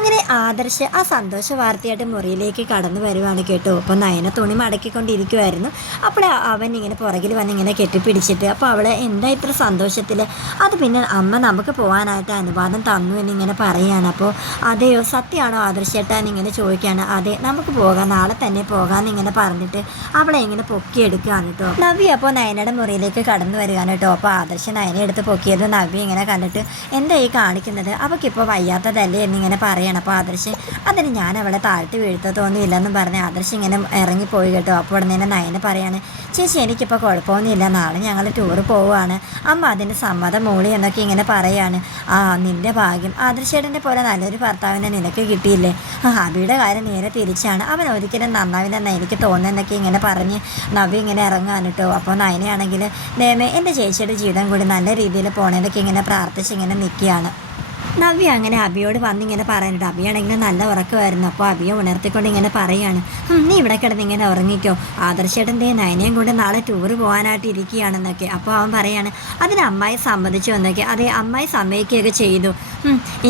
അങ്ങനെ ആദർശ് ആ സന്തോഷ വാർത്തയായിട്ട് മുറിയിലേക്ക് കടന്നു വരുവാണ് കേട്ടോ. അപ്പോൾ നയന തുണി മടക്കിക്കൊണ്ടിരിക്കുമായിരുന്നു. അപ്പോൾ അവൻ ഇങ്ങനെ പുറകിൽ വന്ന് ഇങ്ങനെ കെട്ടിപ്പിടിച്ചിട്ട് അപ്പോൾ അവളെ എന്താ ഇത്ര സന്തോഷത്തിൽ, അത് പിന്നെ അമ്മ നമുക്ക് പോകാനായിട്ട് അനുവാദം തന്നു എന്നിങ്ങനെ പറയുകയാണ്. അപ്പോൾ അതെയോ, സത്യമാണോ ആദർശേട്ടാ എന്നിങ്ങനെ ചോദിക്കുകയാണ്. അതെ, നമുക്ക് പോകാം, നാളെ തന്നെ പോകാമെന്ന് ഇങ്ങനെ പറഞ്ഞിട്ട് അവളെ ഇങ്ങനെ പൊക്കിയെടുക്കുകയാണ് കേട്ടോ. നവ്യ അപ്പോൾ നയനയുടെ മുറിയിലേക്ക് കടന്നു വരികയാണ് കേട്ടോ. അപ്പോൾ ആദർശ് നയനെ എടുത്ത് പൊക്കിയത് നവ്യ ഇങ്ങനെ കണ്ടിട്ട് എന്താ ഈ കാണിക്കുന്നത്, അവൾക്കിപ്പോൾ വയ്യാത്തതല്ലേ എന്നിങ്ങനെ പറയണം. അപ്പോൾ ആദർശ് അതിന് ഞാൻ അവളെ താഴ്ത്തി വീഴ്ത്തതൊന്നുമില്ലെന്നും പറഞ്ഞ് ആദർശ് ഇങ്ങനെ ഇറങ്ങിപ്പോയി കേട്ടോ. അപ്പോൾ ഉടനെ തന്നെ നയന പറയാണ്, ചേച്ചി എനിക്കിപ്പോൾ കുഴപ്പമൊന്നുമില്ല, നാളെ ഞങ്ങൾ ടൂറ് പോവുകയാണ്, അമ്മ അതിന് സമ്മതം മൂളി എന്നൊക്കെ ഇങ്ങനെ പറയാണ്. ആ നിൻ്റെ ഭാഗ്യം, ആദർശേട്ടൻ്റെ പോലെ നല്ലൊരു ഭർത്താവിനെ നിനക്ക് കിട്ടിയില്ലേ. അബിയുടെ കാര്യം നേരെ തിരിച്ചാണ്, അവൻ ഒരിക്കലും നന്നാവില്ലെന്ന് എനിക്ക് തോന്നുന്നതൊക്കെ ഇങ്ങനെ പറഞ്ഞ് നവ്യ ഇങ്ങനെ ഇറങ്ങാൻ കേട്ടോ. അപ്പോൾ നയനയാണെങ്കിൽ നേമേ എൻ്റെ ചേച്ചിയുടെ ജീവിതം കൂടി നല്ല രീതിയിൽ പോണേന്നൊക്കെ ഇങ്ങനെ പ്രാർത്ഥിച്ച് ഇങ്ങനെ നിൽക്കുകയാണ്. നവ്യ അങ്ങനെ അബിയോട് വന്നിങ്ങനെ പറയാനുണ്ട്. അബിയാണെങ്കിൽ നല്ല ഉറക്കമായിരുന്നു. അപ്പോൾ അബിയെ ഉണർത്തിക്കൊണ്ട് ഇങ്ങനെ പറയാണ്, നീ ഇവിടെ കിടന്ന് ഇങ്ങനെ ഉറങ്ങിക്കോ, ആദർശേട്ടൻ്റെ നയനയും കൊണ്ട് നാളെ ടൂറ് പോകാനായിട്ട് ഇരിക്കുകയാണെന്നൊക്കെ. അപ്പോൾ അവൻ പറയാണ്, അതിന് അമ്മായി സമ്മതിച്ചു എന്നൊക്കെ. അതെ, അമ്മായി സമ്മതിക്കുകയൊക്കെ ചെയ്തു.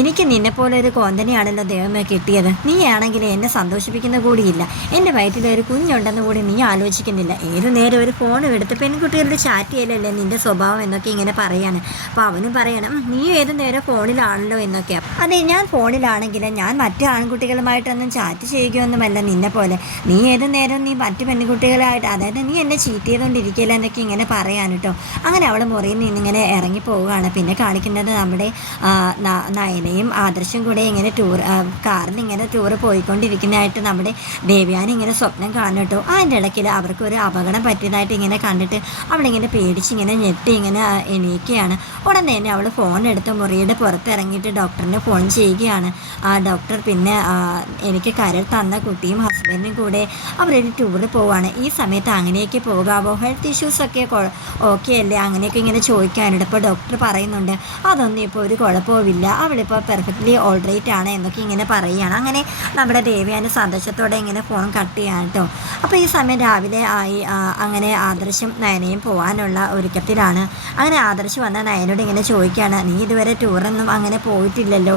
എനിക്ക് നിന്നെപ്പോലെ ഒരു കോന്തനെയാണല്ലോ ദൈവമേ കിട്ടിയത്. നീ ആണെങ്കിൽ എന്നെ സന്തോഷിപ്പിക്കുന്ന കൂടിയില്ല, എൻ്റെ വയറ്റിലൊരു കുഞ്ഞുണ്ടെന്ന് കൂടി നീ ആലോചിക്കുന്നില്ല, ഏതു നേരം ഒരു ഫോൺ എടുത്ത് പെൺകുട്ടികളുടെ ചാറ്റ് ചെയ്യലല്ലേ നിൻ്റെ സ്വഭാവം എന്നൊക്കെ ഇങ്ങനെ പറയാണ്. അപ്പോൾ അവനും പറയണം, നീ ഏതു നേരം ഫോണിലാണല്ലോ എന്നൊക്കെ. അതെ, ഞാൻ ഫോണിലാണെങ്കിൽ ഞാൻ മറ്റു ആൺകുട്ടികളുമായിട്ടൊന്നും ചാറ്റ് ചെയ്യുകയൊന്നുമല്ല നിന്നെ പോലെ. നീ ഏതു നേരം നീ മറ്റു പെൺകുട്ടികളായിട്ട്, അതായത് നീ എന്നെ ചീറ്റ് ചെയ്തുകൊണ്ടിരിക്കില്ല എന്നൊക്കെ ഇങ്ങനെ പറയാൻ കേട്ടോ. അങ്ങനെ അവൾ മുറിയിൽ നിന്നിങ്ങനെ ഇറങ്ങി പോവുകയാണ്. പിന്നെ കാണിക്കുന്നത് നമ്മുടെ നയനയും ആദർശും കൂടെ ഇങ്ങനെ കാറിൽ ഇങ്ങനെ ടൂറ് പോയിക്കൊണ്ടിരിക്കുന്നതായിട്ട് നമ്മുടെ ദേവ്യാനി ഇങ്ങനെ സ്വപ്നം കാണും കേട്ടോ. അതിൻ്റെ ഇടയ്ക്കിൽ അവർക്ക് ഒരു അപകടം പറ്റിയതായിട്ട് ഇങ്ങനെ കണ്ടിട്ട് അവളിങ്ങനെ പേടിച്ച് ഇങ്ങനെ ഞെട്ടി ഇങ്ങനെ എണീക്കുകയാണ്. ഉടനെ തന്നെ അവൾ ഫോൺ എടുത്ത് മുറിയുടെ പുറത്തിറങ്ങിയിട്ട് ഡോക്ടറിന് ഫോൺ ചെയ്യുകയാണ്. ആ ഡോക്ടർ പിന്നെ എനിക്ക് കരൾ തന്ന കുട്ടിയും ഹസ്ബൻഡും കൂടെ അവരൊരു ടൂറ് പോവുകയാണ്. ഈ സമയത്ത് അങ്ങനെയൊക്കെ പോകാവോ, ഹെൽത്ത് ഇഷ്യൂസൊക്കെ ഓക്കെ അല്ലേ, അങ്ങനെയൊക്കെ ഇങ്ങനെ ചോദിക്കാനുണ്ട്. ഇപ്പോൾ ഡോക്ടർ പറയുന്നുണ്ട് അതൊന്നും ഇപ്പോൾ ഒരു കുഴപ്പമില്ല, അവളിപ്പോൾ പെർഫെക്റ്റ്ലി ഓൾറൈറ്റ് ആണ് എന്നൊക്കെ ഇങ്ങനെ പറയുകയാണ്. അങ്ങനെ നമ്മുടെ ദേവയാനി സന്തോഷത്തോടെ ഇങ്ങനെ ഫോൺ കട്ട് ചെയ്യാണ് കേട്ടോ. അപ്പോൾ ഈ സമയം രാവിലെ ആയി. അങ്ങനെ ആദർശം നയനയും പോകാനുള്ള ഒരുക്കത്തിലാണ്. അങ്ങനെ ആദർശ് വന്ന നയനോട് ഇങ്ങനെ ചോദിക്കുകയാണ്, നീ ഇതുവരെ ടൂറൊന്നും അങ്ങനെ പോയിട്ടില്ലല്ലോ,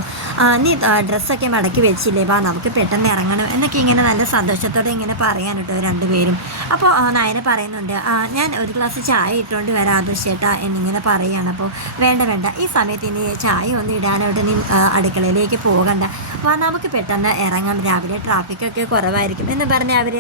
നീ ഡ്രസ്സൊക്കെ മടക്കി വെച്ചില്ലേ, വാ നമുക്ക് പെട്ടെന്ന് ഇറങ്ങണം എന്നൊക്കെ ഇങ്ങനെ നല്ല സന്തോഷത്തോടെ ഇങ്ങനെ പറയാൻ കേട്ടോ രണ്ടുപേരും. അപ്പോൾ നയന പറയുന്നുണ്ട്, ഞാൻ ഒരു ഗ്ലാസ് ചായ ഇട്ടുകൊണ്ട് വരാം ആദർശേട്ടാ എന്നിങ്ങനെ പറയുകയാണ്. അപ്പോൾ വേണ്ട ഈ സമയത്ത് ഇനി ചായ ഒന്നും ഇടാനായിട്ട് നീ അടുക്കളയിലേക്ക് പോകണ്ട, വാ നമുക്ക് പെട്ടെന്ന് ഇറങ്ങാം, രാവിലെ ട്രാഫിക്കൊക്കെ കുറവായിരിക്കും എന്ന് പറഞ്ഞ് അവർ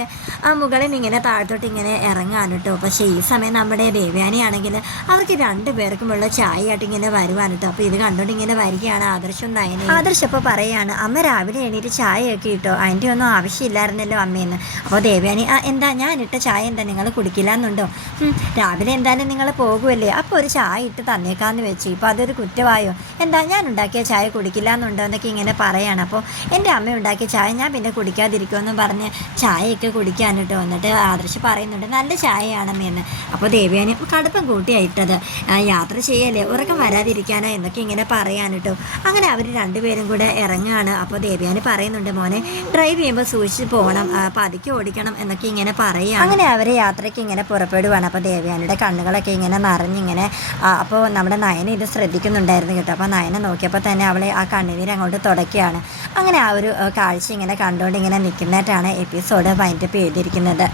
മുകളിൽ ഇങ്ങനെ താഴത്തോട്ട് ഇങ്ങനെ ഇറങ്ങാൻ കേട്ടോ. പക്ഷേ ഈ സമയം നമ്മുടെ ദേവയാനിയാണെങ്കിൽ അവർക്ക് രണ്ടുപേർക്കുമുള്ള ചായയായിട്ട് ഇങ്ങനെ വരുവാൻ കേട്ടോ. അപ്പോൾ ഇത് കണ്ടുകൊണ്ട് ഇങ്ങനെ വരികയാണ് ആദർശം നയനെ. ആദർശ് അപ്പോൾ പറയുകയാണ്, അമ്മ രാവിലെ എണീറ്റ് ചായയൊക്കെ ഇട്ടോ, അതിൻ്റെ ഒന്നും ആവശ്യമില്ലായിരുന്നല്ലോ അമ്മയെന്ന്. അപ്പോൾ ദേവയാനി, എന്താ ഞാൻ ഇട്ട ചായ എന്താ നിങ്ങൾ കുടിക്കില്ല എന്നുണ്ടോ, രാവിലെ എന്തായാലും നിങ്ങൾ പോകുമല്ലേ, അപ്പോൾ ഒരു ചായ ഇട്ട് തന്നേക്കാന്ന് വെച്ചു, ഇപ്പോൾ അതൊരു കുറ്റമായോ, എന്താ ഞാൻ ഉണ്ടാക്കിയ ചായ കുടിക്കില്ല എന്നുണ്ടോ എന്നൊക്കെ ഇങ്ങനെ പറയാണ്. അപ്പോൾ എൻ്റെ അമ്മ ഉണ്ടാക്കിയ ചായ ഞാൻ പിന്നെ കുടിക്കാതിരിക്കുമെന്നും പറഞ്ഞ് ചായയൊക്കെ കുടിക്കാൻ കേട്ടോ. എന്നിട്ട് ആദർശ് പറയുന്നുണ്ട്, നല്ല ചായയാണമ്മയെന്ന്. അപ്പോൾ ദേവയാനി കടുപ്പം കൂട്ടിയായിട്ടത്, യാത്ര ചെയ്യല്ലേ, ഉറക്കം വരാതിരിക്കാനോ എന്നൊക്കെ ഇങ്ങനെ പറയാൻ കേട്ടോ. അങ്ങനെ അവർ രണ്ടുപേരും കൂടെ ഇറങ്ങുകയാണ്. അപ്പോൾ ദേവയാനി പറയുന്നുണ്ട്, മോനെ ഡ്രൈവ് ചെയ്യുമ്പോൾ സൂക്ഷിച്ച് പോകണം, പതുക്കെ ഓടിക്കണം എന്നൊക്കെ ഇങ്ങനെ പറയുക. അങ്ങനെ അവർ യാത്രയ്ക്ക് ഇങ്ങനെ പുറപ്പെടുവാണ്. അപ്പോൾ ദേവയാനിയുടെ കണ്ണുകളൊക്കെ ഇങ്ങനെ നിറഞ്ഞിങ്ങനെ, അപ്പോൾ നമ്മുടെ നയന ഇത് ശ്രദ്ധിക്കുന്നുണ്ടായിരുന്നു കേട്ടോ. അപ്പോൾ നയന നോക്കിയപ്പോൾ തന്നെ അവളെ ആ കണ്ണുനീര് അങ്ങോട്ട് തുടയ്ക്കുകയാണ്. അങ്ങനെ ആ ഒരു കാഴ്ച ഇങ്ങനെ കണ്ടുകൊണ്ട് ഇങ്ങനെ നിൽക്കുന്നതായിട്ടാണ് എപ്പിസോഡ് വൈൻഡപ്പ് ചെയ്തിരിക്കുന്നത്.